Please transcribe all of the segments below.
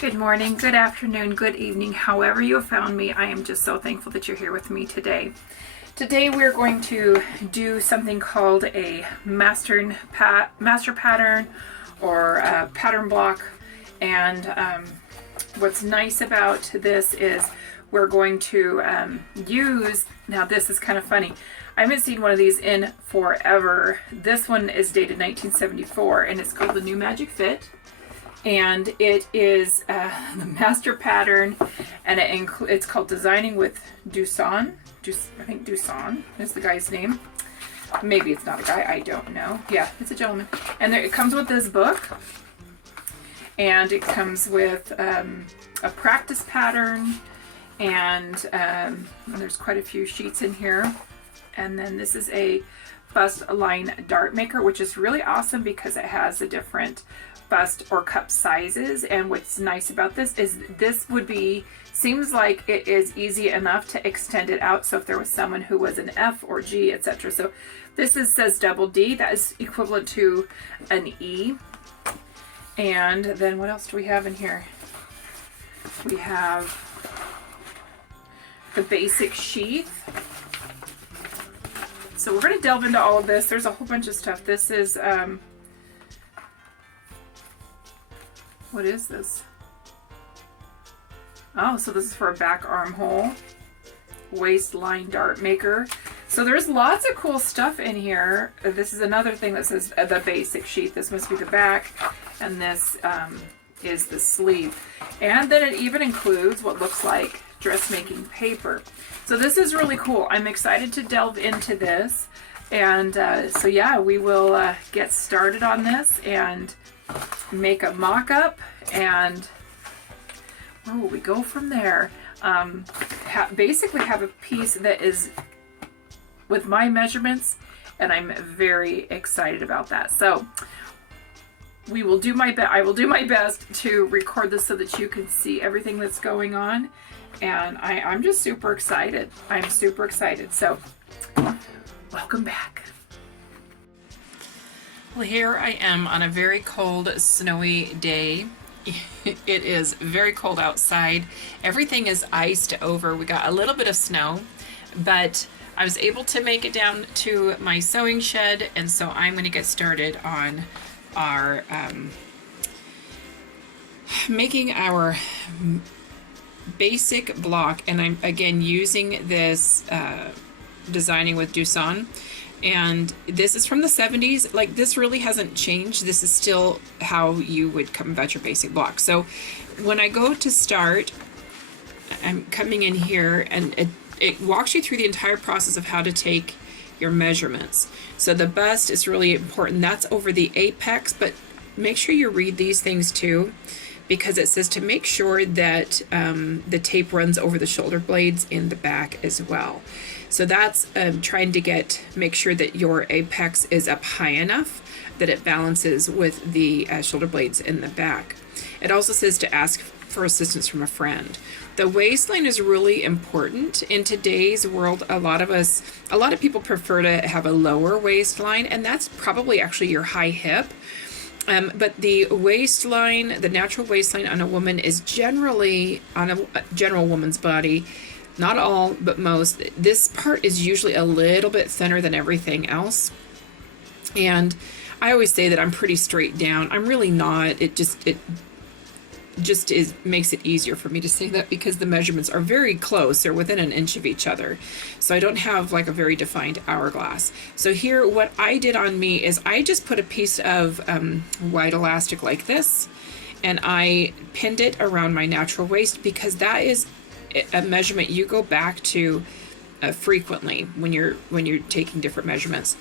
Good morning, good afternoon, good evening, however you have found me. I am just so thankful that you're here with me today. Today we're going to do something called a master pattern or a pattern block. And what's nice about this is we're going to use, now this is kind of funny, I haven't seen one of these in forever. This one is dated 1974 and it's called the New Magic Fit. And it is the master pattern, and it's called Designing with Duson. I think Duson is the guy's name. Maybe it's not a guy, I don't know. Yeah, it's a gentleman. And it comes with this book, and it comes with a practice pattern, and there's quite a few sheets in here. And then this is a bust line dart maker, which is really awesome because it has the different bust or cup sizes. And what's nice about this is this would be, seems like it is easy enough to extend it out. So if there was someone who was an F or G, etc. So this says double D, that is equivalent to an E. And then what else do we have in here? We have the basic sheath. So we're going to delve into all of this. There's a whole bunch of stuff. This is, what is this? Oh, so this is for a back armhole. Waistline dart maker. So there's lots of cool stuff in here. This is another thing that says the basic sheath. This must be the back. And this is the sleeve. And then it even includes what looks like dressmaking paper. So this is really cool. I'm excited to delve into this. And so yeah, we will get started on this and make a mock-up, and where will we go from there? Basically have a piece that is with my measurements, and I'm very excited about that. So we will do I will do my best to record this so that you can see everything that's going on, and I'm just super excited. I'm super excited. So welcome back. Well, here I am on a very cold, snowy day. It is very cold outside. Everything is iced over. We got a little bit of snow, but I was able to make it down to my sewing shed, and so I'm going to get started on our making our basic block. And I'm again using this Designing with Duson. And this is from the 70s. Like, this really hasn't changed. This is still how you would come about your basic block. So when I go to start, I'm coming in here, and it walks you through the entire process of how to take your measurements. So the bust is really important. That's over the apex, but make sure you read these things too, because it says to make sure that the tape runs over the shoulder blades in the back as well. So that's trying to make sure that your apex is up high enough that it balances with the shoulder blades in the back. It also says to ask for assistance from a friend. The waistline is really important. In today's world, a lot of people prefer to have a lower waistline, and that's probably actually your high hip. But the waistline, the natural waistline on a woman is generally, on a general woman's body, not all, but most, this part is usually a little bit thinner than everything else. And I always say that I'm pretty straight down. I'm really not. It just makes it easier for me to say that because the measurements are very close. They're within an inch of each other. So I don't have like a very defined hourglass. So here, what I did on me is I just put a piece of white elastic like this, and I pinned it around my natural waist, because that is a measurement you go back to frequently when you're taking different measurements.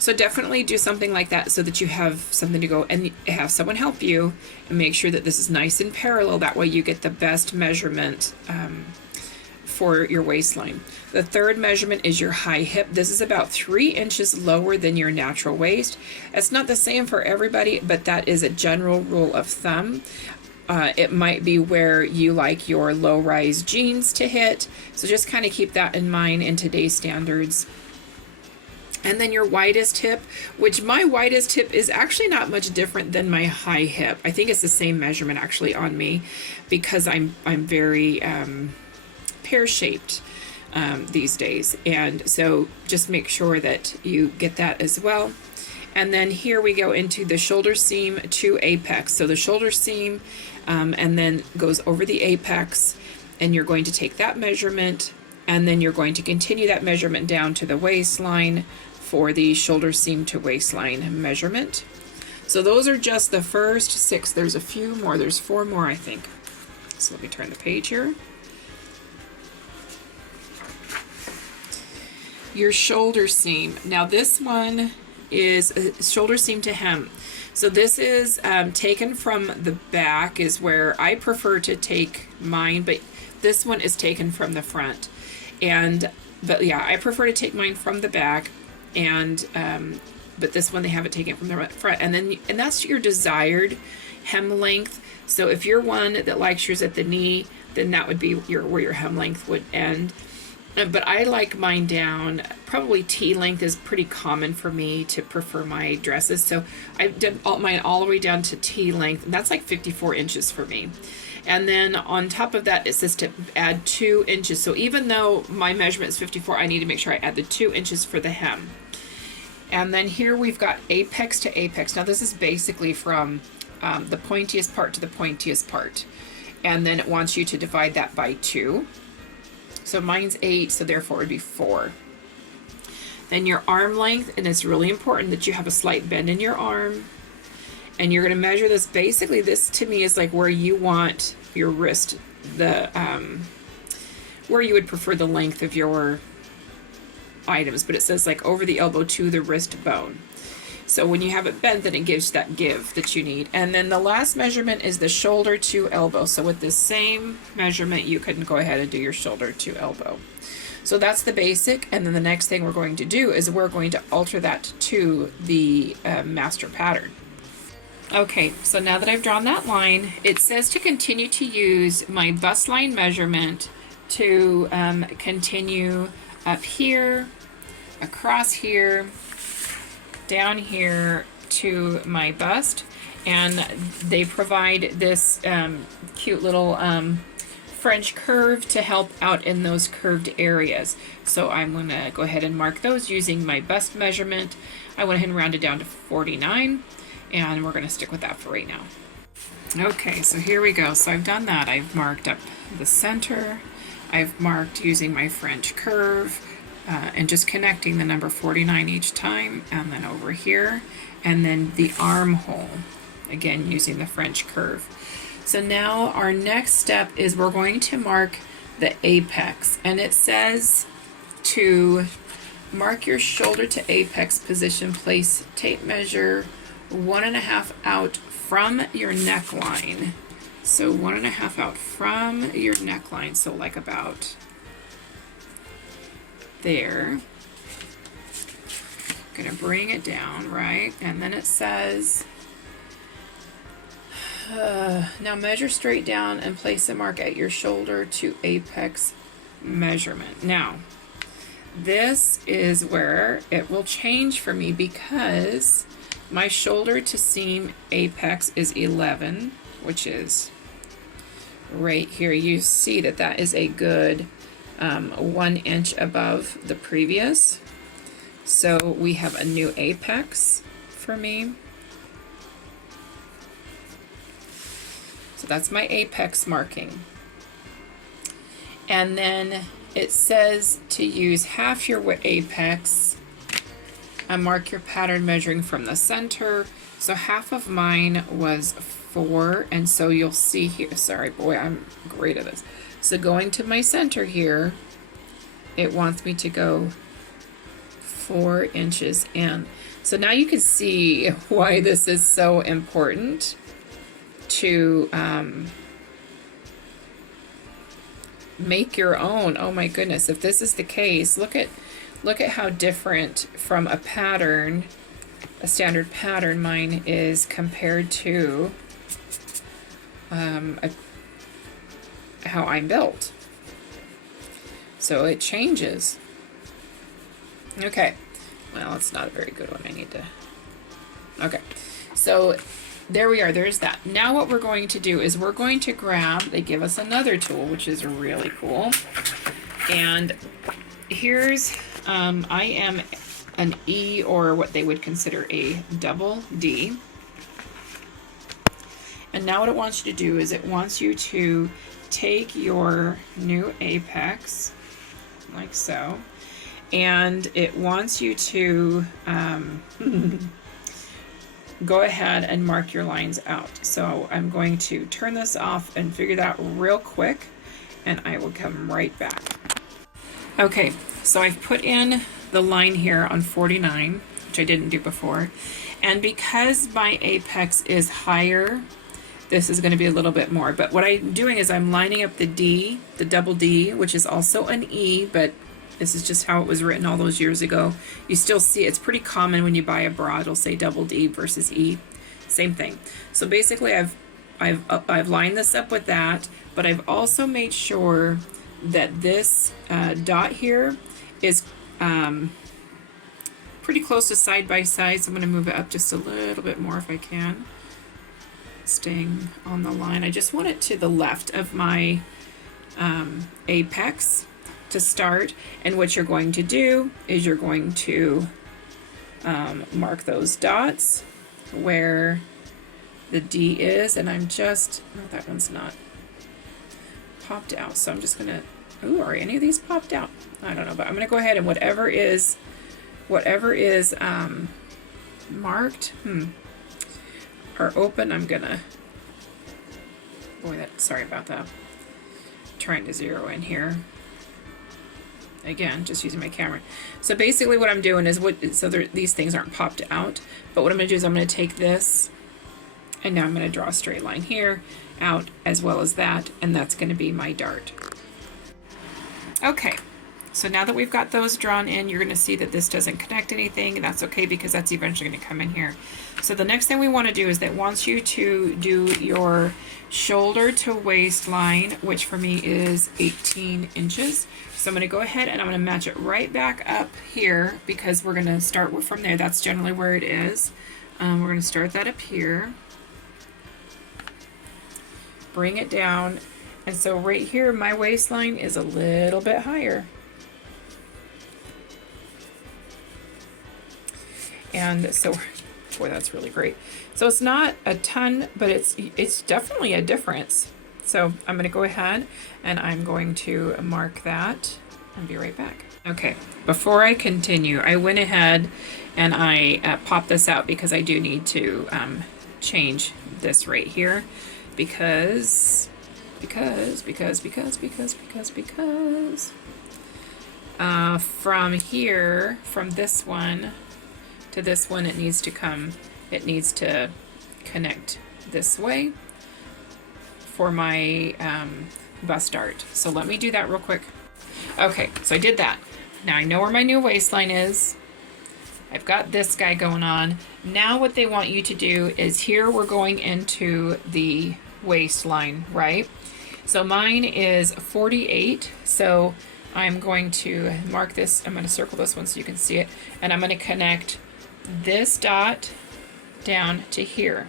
So definitely do something like that so that you have something to go and have someone help you and make sure that this is nice and parallel. That way you get the best measurement for your waistline. The third measurement is your high hip. This is about 3 inches lower than your natural waist. It's not the same for everybody, but that is a general rule of thumb. It might be where you like your low-rise jeans to hit. So just kind of keep that in mind in today's standards. And then your widest hip, which my widest hip is actually not much different than my high hip. I think it's the same measurement actually on me, because I'm very pear-shaped these days. And so just make sure that you get that as well. And then here we go into the shoulder seam to apex. So the shoulder seam and then goes over the apex, and you're going to take that measurement, and then you're going to continue that measurement down to the waistline for the shoulder seam to waistline measurement. So those are just the first 6. There's a few more. There's 4 more, I think. So let me turn the page here. Your shoulder seam. Now this one is a shoulder seam to hem. So this is taken from the back, is where I prefer to take mine, but this one is taken from the front. But yeah, I prefer to take mine from the back, and but this one they have it taken from the front, and that's your desired hem length. So if you're one that likes yours at the knee, then that would be where your hem length would end. But I like mine down, probably T length is pretty common for me to prefer my dresses. So I did mine all the way down to T length, and that's like 54 inches for me. And then on top of that, it says to add 2 inches. So even though my measurement is 54, I need to make sure I add the 2 inches for the hem. And then here we've got apex to apex. Now this is basically from the pointiest part to the pointiest part. And then it wants you to divide that by 2. So mine's 8, so therefore it would be 4. Then your arm length, and it's really important that you have a slight bend in your arm. And you're going to measure this. Basically, this to me is like where you want your wrist, where you would prefer the length of your items. But it says like over the elbow to the wrist bone. So when you have it bent, then it gives that give that you need. And then the last measurement is the shoulder to elbow. So with the same measurement, you can go ahead and do your shoulder to elbow. So that's the basic. And then the next thing we're going to do is we're going to alter that to the master pattern. Okay, so now that I've drawn that line, it says to continue to use my bust line measurement to continue up here, across here, down here to my bust. And they provide this cute little French curve to help out in those curved areas. So I'm going to go ahead and mark those using my bust measurement. I went ahead and rounded down to 49, and we're going to stick with that for right now. Okay, so here we go. So I've done that. I've marked up the center. I've marked using my French curve and just connecting the number 49 each time, and then over here, and then the armhole, again using the French curve. So now our next step is we're going to mark the apex, and it says to mark your shoulder to apex position, place tape measure 1.5 out from your neckline. So 1.5 out from your neckline, so like about there. Gonna bring it down, right? And then it says now measure straight down and place a mark at your shoulder to apex measurement. Now this is where it will change for me, because my shoulder to seam apex is 11, which is right here. You see that that is a good 1 inch above the previous. So we have a new apex for me. So that's my apex marking. And then it says to use half your apex and mark your pattern measuring from the center. So half of mine was 4, and so you'll see here, sorry boy, I'm great at this. So going to my center here, it wants me to go 4 inches in. So now you can see why this is so important to make your own. Oh my goodness, if this is the case, look at how different from a pattern, a standard pattern, mine is compared to how I'm built. So it changes. Okay, well, it's not a very good one. I need to, okay. So there we are, there's that. Now what we're going to do is we're going to grab, they give us another tool, which is really cool. And here's, I am an E, or what they would consider a double D. And now what it wants you to do is it wants you to take your new apex, like so, and it wants you to go ahead and mark your lines out. So I'm going to turn this off and figure that real quick, and I will come right back. Okay, so I've put in the line here on 49, which I didn't do before, and because my apex is higher, this is going to be a little bit more. But what I'm doing is I'm lining up the D, the double D, which is also an E, but this is just how it was written all those years ago. You still see it. It's pretty common when you buy a bra, it'll say double D versus E. Same thing. So basically I've lined this up with that, but I've also made sure that this dot here is pretty close to side by side. So I'm going to move it up just a little bit more if I can. Staying on the line. I just want it to the left of my apex to start, and what you're going to do is you're going to mark those dots where the D is, and I'm just, oh, that one's not popped out, so I'm just gonna, ooh, are any of these popped out? I don't know, but I'm gonna go ahead and whatever is marked or open, I'm gonna, boy, that, sorry about that, trying to zero in here again, just using my camera. So basically what I'm doing is these things aren't popped out, but what I'm gonna do is I'm gonna take this, and now I'm gonna draw a straight line here out as well as that, and that's gonna be my dart. Okay, so now that we've got those drawn in, you're gonna see that this doesn't connect anything, and that's okay because that's eventually gonna come in here. So the next thing we wanna do is that wants you to do your shoulder to waist line, which for me is 18 inches. So I'm gonna go ahead and I'm gonna match it right back up here because we're gonna start from there. That's generally where it is. We're gonna start that up here. Bring it down. And so right here, my waistline is a little bit higher. And so, boy, that's really great. So it's not a ton, but it's definitely a difference. So I'm going to go ahead and I'm going to mark that and be right back. Okay, before I continue, I went ahead and I popped this out because I do need to change this right here because from here, from this one to this one, it needs to connect this way for my bust dart. So let me do that real quick. Okay, so I did that. Now I know where my new waistline is. I've got this guy going on. Now what they want you to do is here we're going into the waistline, right? So mine is 48, so I'm going to mark this, I'm going to circle this one so you can see it, and I'm going to connect this dot down to here.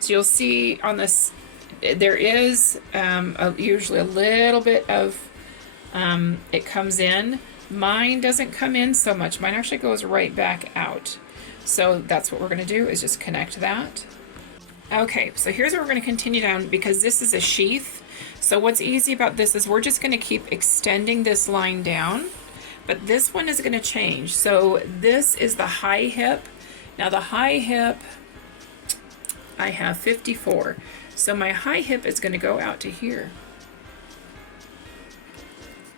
So you'll see on this, there is usually a little bit of, it comes in. Mine doesn't come in so much. Mine actually goes right back out. So that's what we're going to do, is just connect that. Okay, so here's where we're going to continue down because this is a sheath. So what's easy about this is we're just going to keep extending this line down, but this one is going to change. So this is the high hip. Now the high hip, I have 54. So my high hip is going to go out to here.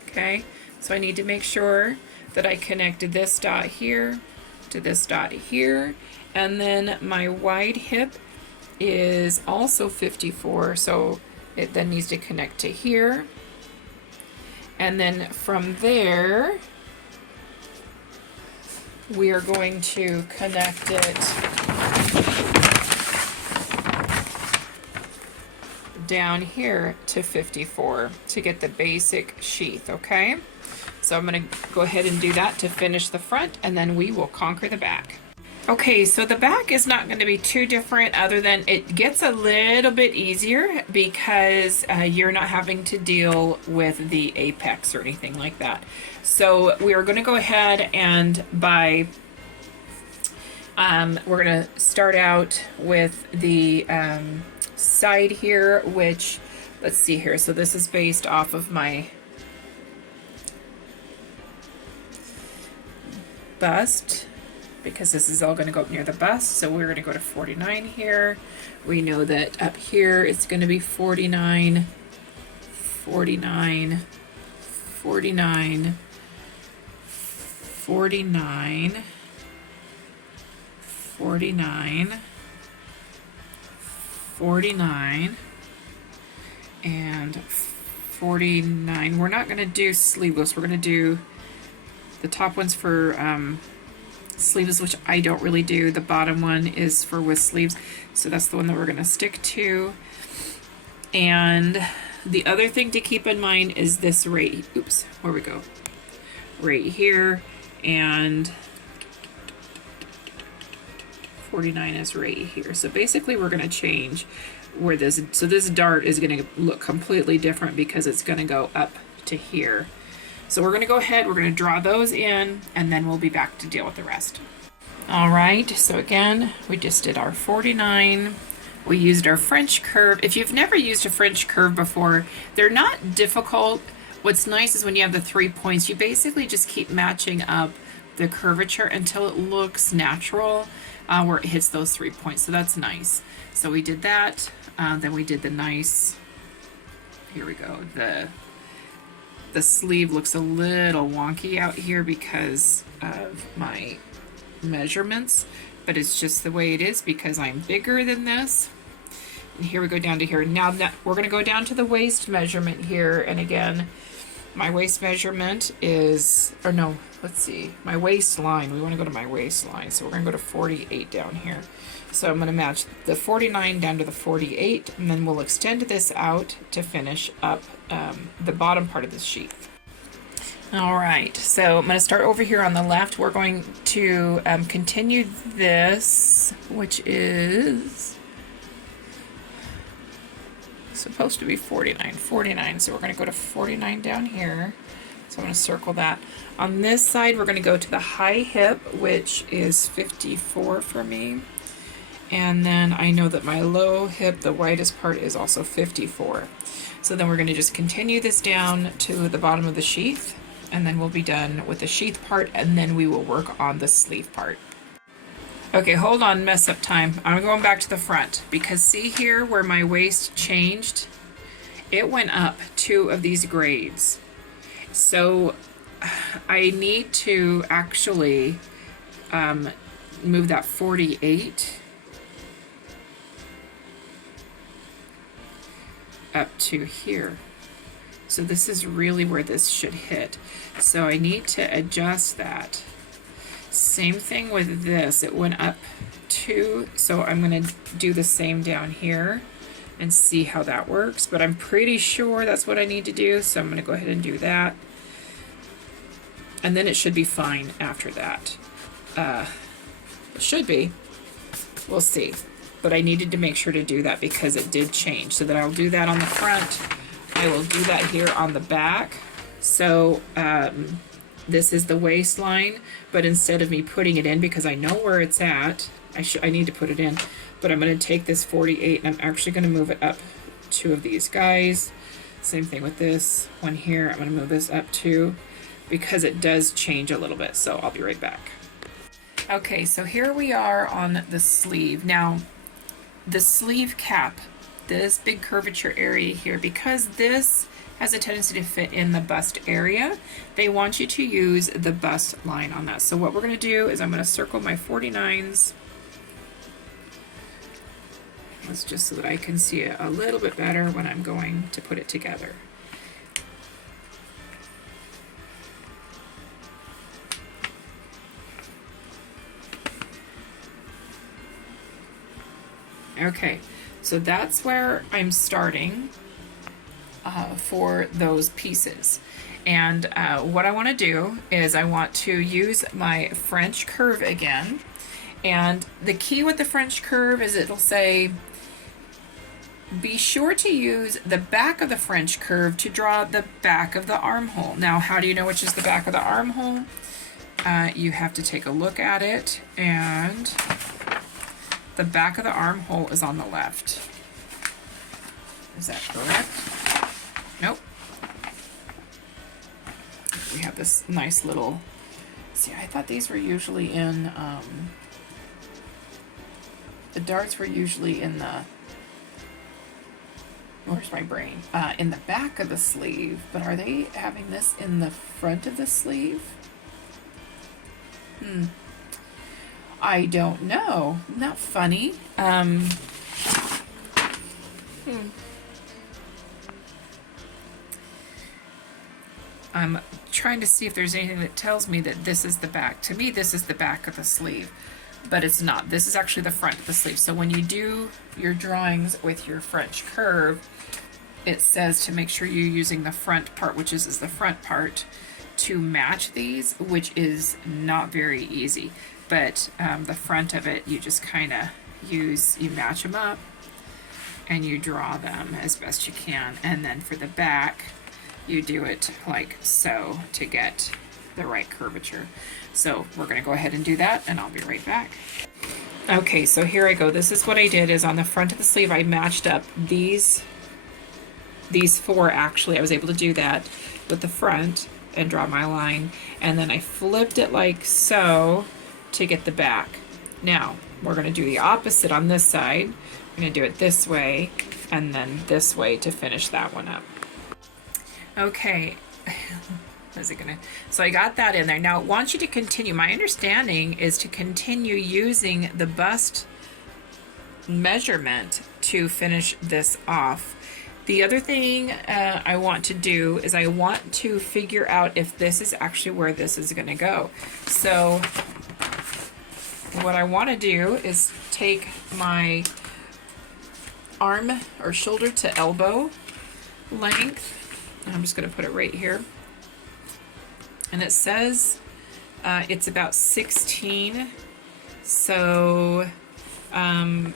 Okay, so I need to make sure that I connected this dot here to this dot here, and then my wide hip is also 54, so it then needs to connect to here, and then from there we are going to connect it down here to 54 to get the basic sheath. Okay, So I'm going to go ahead and do that to finish the front, and then we will conquer the back. Okay, so the back is not going to be too different, other than it gets a little bit easier because you're not having to deal with the apex or anything like that. So we are going to go ahead and we're going to start out with the side here, which, let's see here. So this is based off of my bust, because this is all going to go up near the bust. So we're going to go to 49 here. We know that up here it's going to be 49, 49, 49, 49, 49, 49, and 49. We're not going to do sleeveless. We're going to do the top one's for sleeves, which I don't really do. The bottom one is for with sleeves, so that's the one that we're going to stick to. And the other thing to keep in mind is this right, oops, where we go, right here, and 49 is right here. So basically we're going to change where this, so this dart is going to look completely different because it's going to go up to here. So we're going to go ahead, we're going to draw those in, and then we'll be back to deal with the rest. All right, so again, we just did our 49. We used our French curve. If you've never used a French curve before, they're not difficult. What's nice is when you have the 3 points, you basically just keep matching up the curvature until it looks natural, where it hits those 3 points. So that's nice. So we did that. Then we did the nice, here we go, the sleeve looks a little wonky out here because of my measurements, but it's just the way it is because I'm bigger than this. And here we go down to here. Now that we're going to go down to the waist measurement here, and again, my waist measurement is, or no, let's see, my waistline. We want to go to my waistline, so we're going to go to 48 down here. So I'm going to match the 49 down to the 48, and then we'll extend this out to finish up the bottom part of this sheath. All right, so I'm going to start over here on the left. We're going to continue this, which is supposed to be 49, so we're going to go to 49 down here. So I'm going to circle that. On this side, we're going to go to the high hip, which is 54 for me. And then I know that my low hip, the widest part, is also 54. So then we're going to just continue this down to the bottom of the sheath, and then we'll be done with the sheath part, and then we will work on the sleeve part. Okay, hold on, mess up time. I'm going back to the front, because see here where my waist changed? It went up 2 of these grades. So I need to actually move that 48 up to here. So this is really where this should hit. So I need to adjust that. Same thing with this. It went up 2, so I'm going to do the same down here and see how that works. But I'm pretty sure that's what I need to do, so I'm going to go ahead and do that. And then it should be fine after that. It should be. We'll see. But I needed to make sure to do that because it did change. So that I'll do that on the front. I will do that here on the back. So this is the waistline, but instead of me putting it in, because I know where it's at, I need to put it in, but I'm going to take this 48 and I'm actually going to move it up 2 of these guys. Same thing with this one here. I'm going to move this up 2 because it does change a little bit. So I'll be right back. Okay, so here we are on the sleeve. Now, the sleeve cap, this big curvature area here, because this has a tendency to fit in the bust area, they want you to use the bust line on that. So what we're going to do is I'm going to circle my 49s. That's just so that I can see it a little bit better when I'm going to put it together. Okay, so that's where I'm starting for those pieces. And what I want to do is I want to use my French curve again. And the key with the French curve is it'll say, be sure to use the back of the French curve to draw the back of the armhole. Now, how do you know which is the back of the armhole? You have to take a look at it, and the back of the armhole is on the left. Is that correct? Nope. We have this nice little, see, I thought these were usually in, the darts were usually in the, where's my brain? In the back of the sleeve, but are they having this in the front of the sleeve? I don't know. Isn't that funny? I'm trying to see if there's anything that tells me that this is the back. To me, this is the back of the sleeve, but it's not. This is actually the front of the sleeve. So when you do your drawings with your French curve, it says to make sure you're using the front part, which is the front part, to match these, which is not very easy. But the front of it, you just kind of you match them up and you draw them as best you can. And then for the back, you do it like so to get the right curvature. So we're going to go ahead and do that, and I'll be right back. Okay, so here I go. This is what I did, is on the front of the sleeve, I matched up these four. Actually, I was able to do that with the front and draw my line, and then I flipped it like so to get the back. Now we're going to do the opposite on this side. I'm going to do it this way and then this way to finish that one up. Okay. Is it gonna? So I got that in there. Now I want you to continue. My understanding is to continue using the bust measurement to finish this off. The other thing I want to do is I want to figure out if this is actually where this is going to go. So what I want to do is take my arm or shoulder to elbow length, and I'm just going to put it right here. And it says it's about 16. So I'm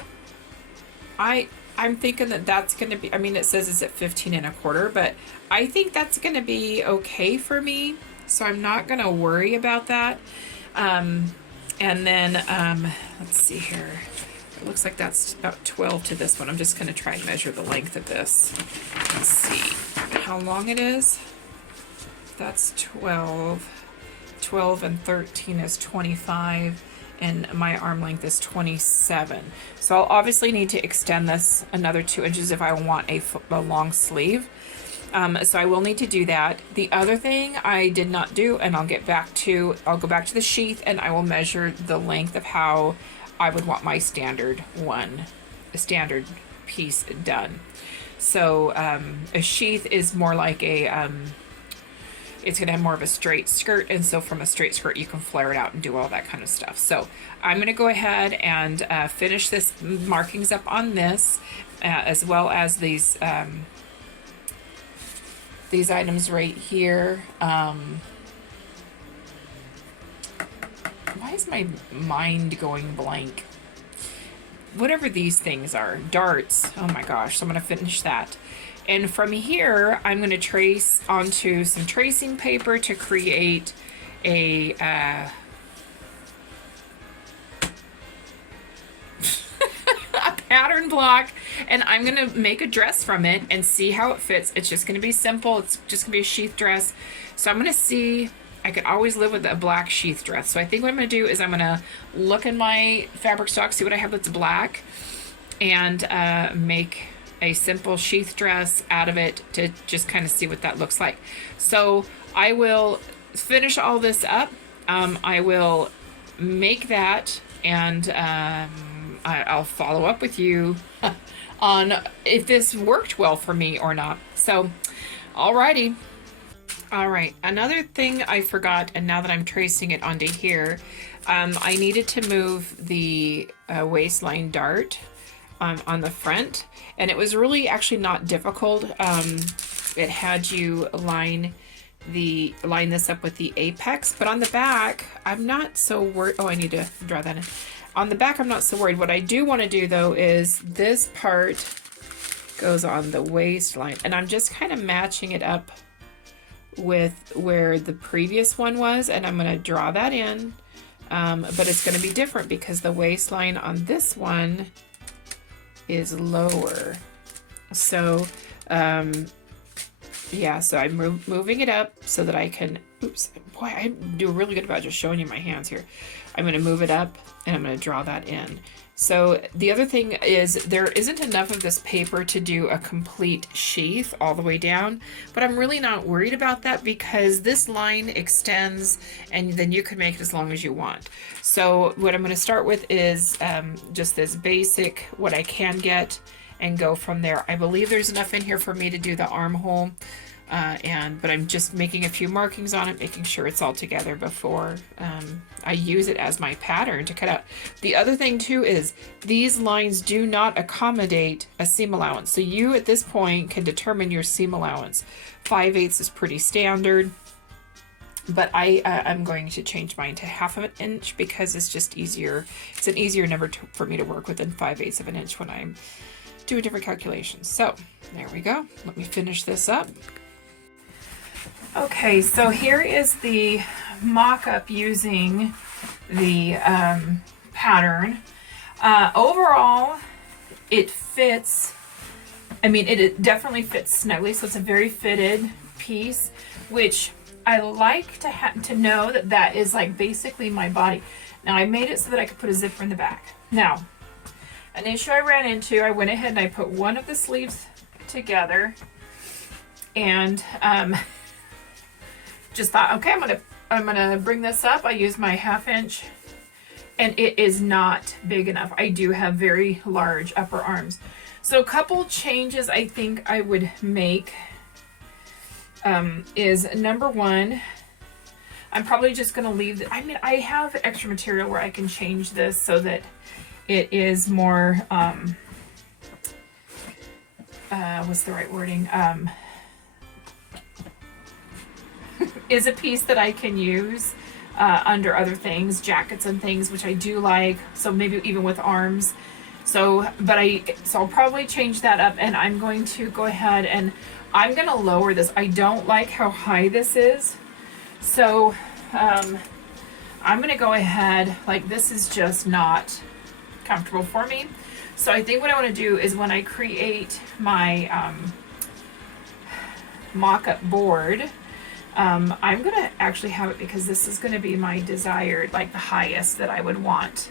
thinking that that's going to be, I mean, it says it's at 15 1/4, but I think that's going to be okay for me. So I'm not going to worry about that. And then, let's see here. It looks like that's about 12 to this one. I'm just going to try and measure the length of this. Let's see how long it is. That's 12. 12 and 13 is 25. And my arm length is 27. So I'll obviously need to extend this another 2 inches if I want a long sleeve. So I will need to do that. The other thing I did not do, and I'll go back to the sheath and I will measure the length of how I would want my standard piece done. So a sheath is more like a, it's going to have more of a straight skirt, and so from a straight skirt you can flare it out and do all that kind of stuff. So I'm going to go ahead and finish this markings up on this, as well as these items right here. Why is my mind going blank? Whatever these things are, darts. Oh my gosh, so I'm going to finish that. And from here, I'm going to trace onto some tracing paper to create a a pattern block, and I'm going to make a dress from it and see how it fits. It's just going to be simple. It's just going to be a sheath dress. So I'm going to see, I could always live with a black sheath dress. So I think what I'm going to do is I'm going to look in my fabric stock, see what I have that's black, and make a simple sheath dress out of it to just kind of see what that looks like. So I will finish all this up. I will make that, and I'll follow up with you on if this worked well for me or not. So, alrighty. All right, another thing I forgot, and now that I'm tracing it onto here, I needed to move the waistline dart on the front, and it was really actually not difficult. It had you line line this up with the apex, but on the back, I'm not so worried. Oh, I need to draw that in. On the back, I'm not so worried. What I do want to do though is this part goes on the waistline, and I'm just kind of matching it up with where the previous one was, and I'm going to draw that in, but it's going to be different because the waistline on this one is lower. So yeah, so I'm moving it up so that I can, oops, boy, I do really good about just showing you my hands here. I'm going to move it up and I'm going to draw that in. So the other thing is there isn't enough of this paper to do a complete sheath all the way down, but I'm really not worried about that because this line extends and then you can make it as long as you want. So what I'm going to start with is just this basic, what I can get, and go from there. I believe there's enough in here for me to do the armhole, but I'm just making a few markings on it, making sure it's all together before I use it as my pattern to cut out. The other thing too is these lines do not accommodate a seam allowance. So you at this point can determine your seam allowance. 5/8 is pretty standard, but I'm going to change mine to 1/2 inch because it's just easier. It's an easier number for me to work with than 5/8 of an inch when I'm doing different calculations. So there we go. Let me finish this up. Okay, so here is the mock-up using the pattern. Overall, it fits. I mean, it definitely fits snugly, so it's a very fitted piece, which I like to know that that is like basically my body. Now, I made it so that I could put a zipper in the back. Now, an issue I ran into, I went ahead and I put one of the sleeves together and just thought, okay, I'm gonna bring this up. I used my 1/2 inch and it is not big enough. I do have very large upper arms. So a couple changes I think I would make is number one, I'm probably just gonna leave I mean, I have extra material where I can change this so that it is more, what's the right wording? Is a piece that I can use under other things, jackets and things, which I do like. So maybe even with arms. So I'll probably change that up, and I'm going to go ahead and I'm going to lower this. I don't like how high this is. So I'm going to go ahead, like this is just not comfortable for me. So I think what I want to do is when I create my mock-up board, I'm going to actually have it because this is going to be my desired, like the highest that I would want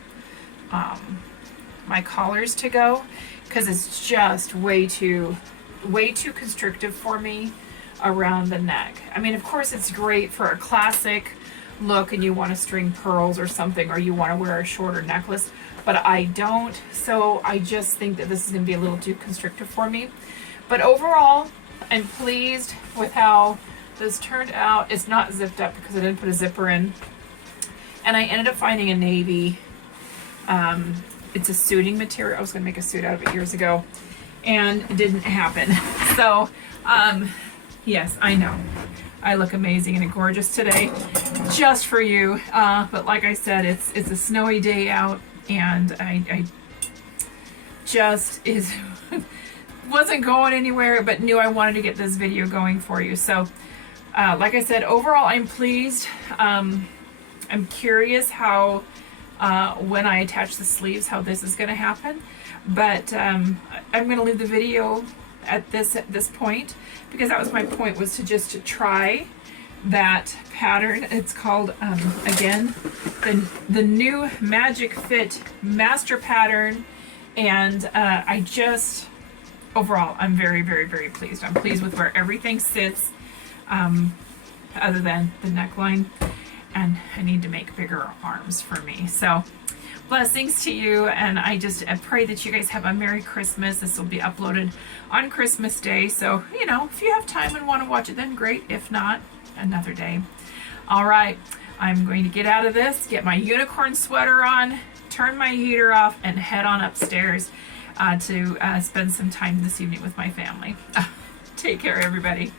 my collars to go, because it's just way too constrictive for me around the neck. I mean, of course it's great for a classic look and you want to string pearls or something, or you want to wear a shorter necklace, but I don't. So I just think that this is going to be a little too constrictive for me. But overall, I'm pleased with how this turned out. It's not zipped up because I didn't put a zipper in. And I ended up finding a navy. It's a suiting material. I was going to make a suit out of it years ago, and it didn't happen. So, yes, I know. I look amazing and gorgeous today, just for you. But like I said, it's a snowy day out, and I just wasn't going anywhere, but knew I wanted to get this video going for you. So, like I said, overall, I'm pleased. I'm curious how, when I attach the sleeves, how this is going to happen. But I'm going to leave the video at this point, because that was my point, was to try that pattern. It's called again the new Magic Fit Master Pattern, and I just overall I'm very, very, very pleased. I'm pleased with where everything sits, other than the neckline, and I need to make bigger arms for me. So blessings to you, and I pray that you guys have a Merry Christmas. This will be uploaded on Christmas Day, so you know, if you have time and want to watch it, then great. If not, another day. All right, I'm going to get out of this, get my unicorn sweater on, turn my heater off, and head on upstairs to spend some time this evening with my family. Take care, everybody.